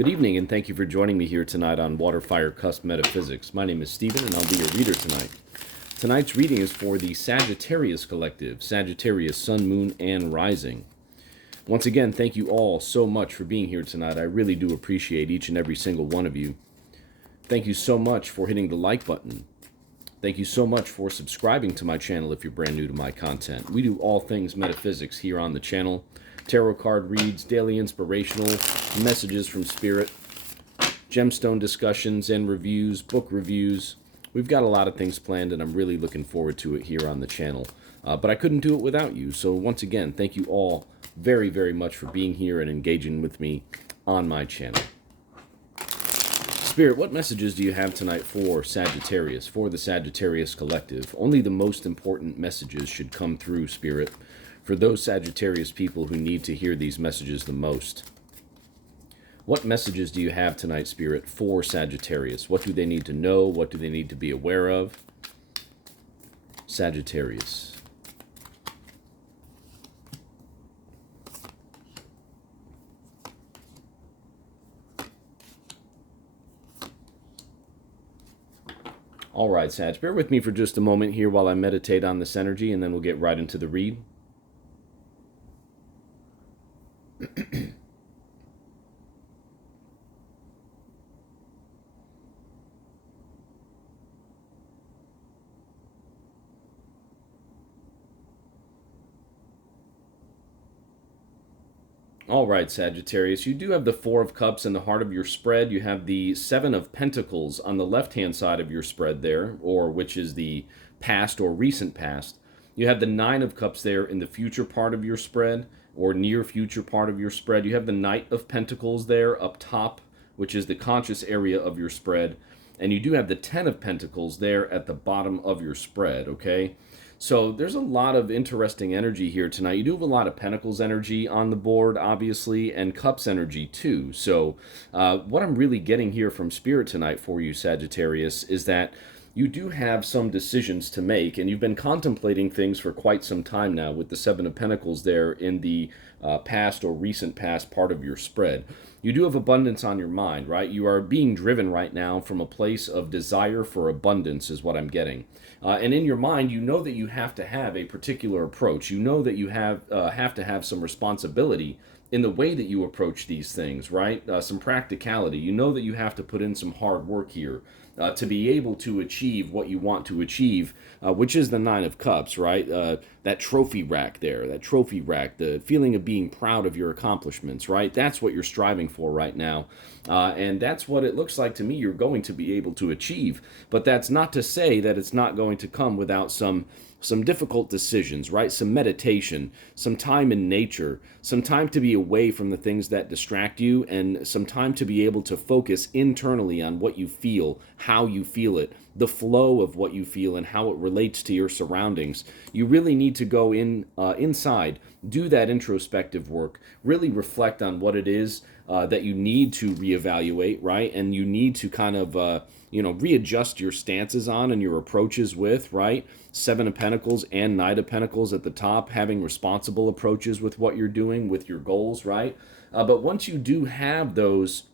Good evening, and thank you for joining me here tonight on WATERFIRECUSP Metaphysics. My name is Stephen, and I'll be your reader tonight. Tonight's reading is for the Sagittarius Collective, Sagittarius, Sun, Moon, and Rising. Once again, thank you all so much for being here tonight. I really do appreciate each and every single one of you. Thank you so much for hitting the like button. Thank you so much for subscribing to my channel if you're brand new to my content. We do all things metaphysics here on the channel. Tarot card reads, daily inspirational messages from Spirit, gemstone discussions and reviews, book reviews. We've got a lot of things planned, and I'm really looking forward to it here on the channel. But I couldn't do it without you. So once again, thank you all very, very much for being here and engaging with me on my channel. Spirit, what messages do you have tonight for Sagittarius, for the Sagittarius Collective? Only the most important messages should come through, Spirit, for those Sagittarius people who need to hear these messages the most. What messages do you have tonight, Spirit, for Sagittarius? What do they need to know? What do they need to be aware of? Sagittarius. All right, Sag, bear with me for just a moment here while I meditate on this energy, and then we'll get right into the read. All right, Sagittarius, you do have the Four of Cups in the heart of your spread. You have the Seven of Pentacles on the left-hand side of your spread there, or which is the past or recent past. You have the Nine of Cups there in the future part of your spread, or near future part of your spread. You have the Knight of Pentacles there up top, which is the conscious area of your spread. And you do have the Ten of Pentacles there at the bottom of your spread, okay? So there's a lot of interesting energy here tonight. You do have a lot of Pentacles energy on the board, obviously, and Cups energy too. So what I'm really getting here from Spirit tonight for you, Sagittarius, is that you do have some decisions to make, and you've been contemplating things for quite some time now with the Seven of Pentacles there in the past or recent past part of your spread. You do have abundance on your mind, right? You are being driven right now from a place of desire for abundance is what I'm getting. And in your mind, you know that you have to have a particular approach. You know that you have to have some responsibility in the way that you approach these things, right? Some practicality. You know that you have to put in some hard work here to be able to achieve what you want to achieve, which is the Nine of Cups, right? That trophy rack there, the feeling of being proud of your accomplishments, right? That's what you're striving for right now. And that's what it looks like to me you're going to be able to achieve. But that's not to say that it's not going to come without some difficult decisions, right? Some meditation, some time in nature, some time to be away from the things that distract you, and some time to be able to focus internally on what you feel, how you feel it, the flow of what you feel, and how it relates to your surroundings. You really need to go inside, do that introspective work, really reflect on what it is that you need to reevaluate, right? And you need to kind of readjust your stances on and your approaches with, right? Seven of Pentacles and Knight of Pentacles at the top, having responsible approaches with what you're doing, with your goals, right? But once you do have those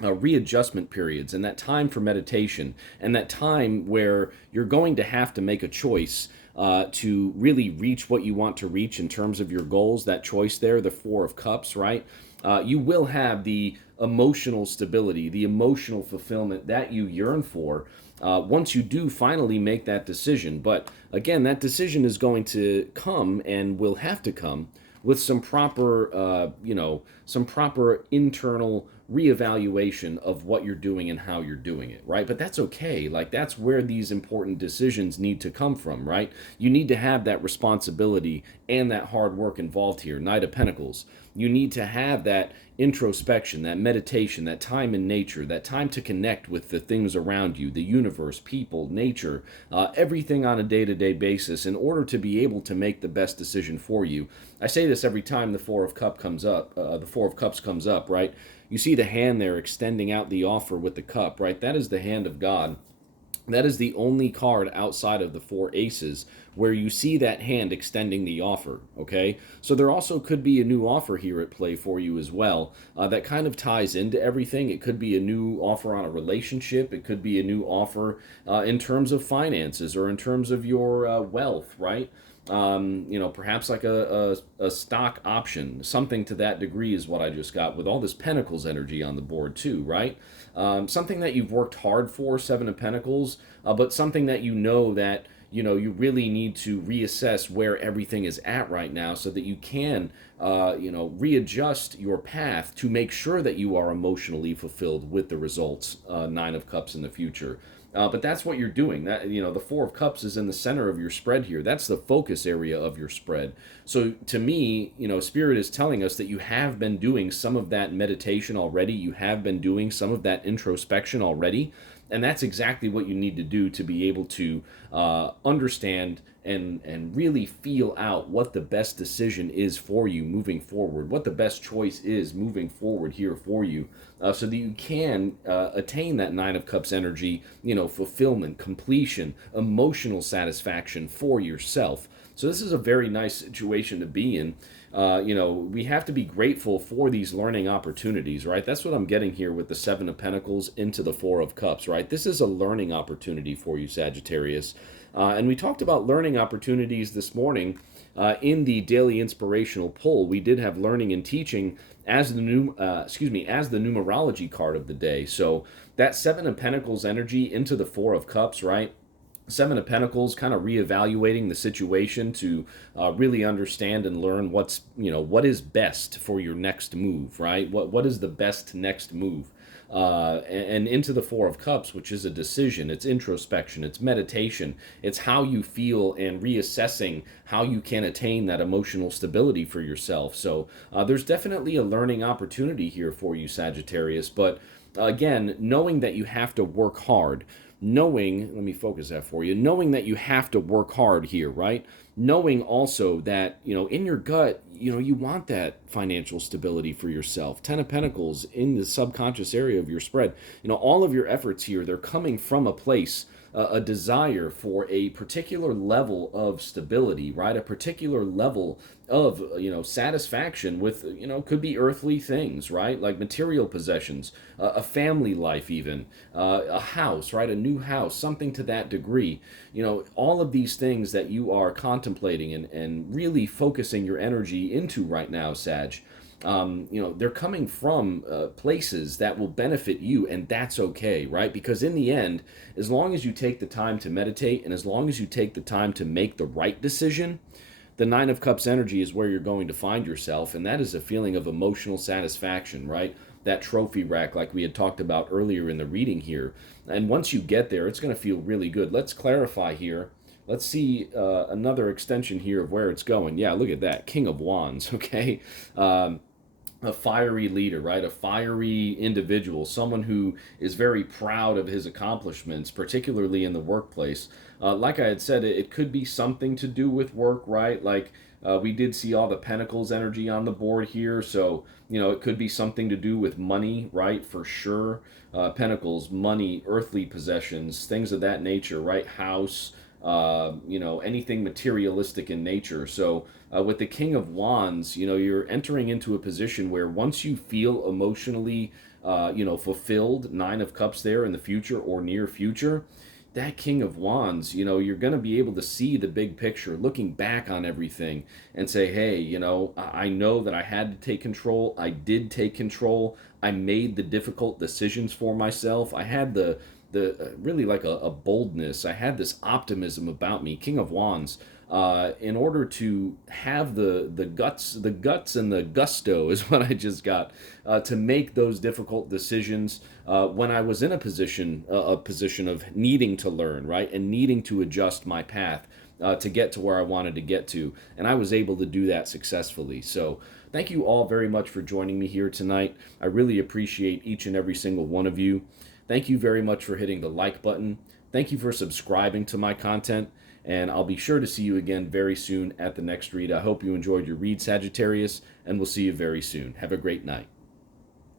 readjustment periods and that time for meditation and that time where you're going to have to make a choice to really reach what you want to reach in terms of your goals, that choice there, the Four of Cups, right? You will have the emotional stability, the emotional fulfillment that you yearn for once you do finally make that decision. But again, that decision is going to come and will have to come with some proper, some proper internal reevaluation of what you're doing and how you're doing it, right? But that's okay. Like, that's where these important decisions need to come from, right? You need to have that responsibility and that hard work involved here. Knight of Pentacles. You need to have that introspection, that meditation, that time in nature, that time to connect with the things around you, the universe, people, nature, everything on a day-to-day basis in order to be able to make the best decision for you. I say this every time the Four of Cups comes up, right? You see the hand there extending out the offer with the cup, right? That is the hand of God. That is the only card outside of the four aces where you see that hand extending the offer, okay? So there also could be a new offer here at play for you as well, that kind of ties into everything. It could be a new offer on a relationship. It could be a new offer in terms of finances or in terms of your wealth, right? Perhaps like a stock option, something to that degree is what I just got with all this Pentacles energy on the board too, right? Something that you've worked hard for, Seven of Pentacles, but something that you know that you really need to reassess where everything is at right now so that you can readjust your path to make sure that you are emotionally fulfilled with the results, Nine of Cups in the future. But that's what you're doing. That the Four of Cups is in the center of your spread here. That's the focus area of your spread. So to me, Spirit is telling us that you have been doing some of that meditation already. You have been doing some of that introspection already. And that's exactly what you need to do to be able to understand and really feel out what the best decision is for you moving forward, what the best choice is moving forward here for you, so that you can attain that Nine of Cups energy, fulfillment, completion, emotional satisfaction for yourself. So this is a very nice situation to be in. We have to be grateful for these learning opportunities, right? That's what I'm getting here with the Seven of Pentacles into the Four of Cups, right? This is a learning opportunity for you, Sagittarius. And we talked about learning opportunities this morning in the daily inspirational poll. We did have learning and teaching as the numerology card of the day. So that Seven of Pentacles energy into the Four of Cups, right? Seven of Pentacles, kind of reevaluating the situation to really understand and learn what is best for your next move, right? What is the best next move? And into the Four of Cups, which is a decision. It's introspection. It's meditation. It's how you feel and reassessing how you can attain that emotional stability for yourself. So there's definitely a learning opportunity here for you, Sagittarius. But again, knowing that you have to work hard, let me focus that for you, knowing that you have to work hard here, right? Knowing also that, in your gut, you want that financial stability for yourself. Ten of Pentacles in the subconscious area of your spread. All of your efforts here, they're coming from a place, a desire for a particular level of stability, right? A particular level of, satisfaction with, could be earthly things, right? Like material possessions, a family life even, a house, right? A new house, something to that degree. All of these things that you are contemplating and really focusing your energy into right now, Sag. They're coming from places that will benefit you, and that's okay, right? Because in the end, as long as you take the time to meditate and as long as you take the time to make the right decision, the Nine of Cups energy is where you're going to find yourself, and that is a feeling of emotional satisfaction, right? That trophy rack like we had talked about earlier in the reading here. And once you get there, it's going to feel really good. Let's clarify here. Let's see another extension here of where it's going. Yeah, look at that. King of Wands, okay? A fiery leader, right? A fiery individual, someone who is very proud of his accomplishments, particularly in the workplace. Like I had said, it could be something to do with work, right? Like we did see all the Pentacles energy on the board here, so it could be something to do with money, right? For sure. Pentacles, money, earthly possessions, things of that nature, right? House, anything materialistic in nature. So with the King of Wands, you're entering into a position where once you feel emotionally, fulfilled, Nine of Cups there in the future or near future, that King of Wands, you're going to be able to see the big picture, looking back on everything and say, hey, I know that I had to take control. I did take control. I made the difficult decisions for myself. I had the really like a boldness. I had this optimism about me, King of Wands, in order to have the guts and the gusto is what I just got, to make those difficult decisions when I was in a position of needing to learn, right, and needing to adjust my path to get to where I wanted to get to, and I was able to do that successfully. So thank you all very much for joining me here tonight. I really appreciate each and every single one of you. Thank you very much for hitting the like button. Thank you for subscribing to my content. And I'll be sure to see you again very soon at the next read. I hope you enjoyed your read, Sagittarius, and we'll see you very soon. Have a great night.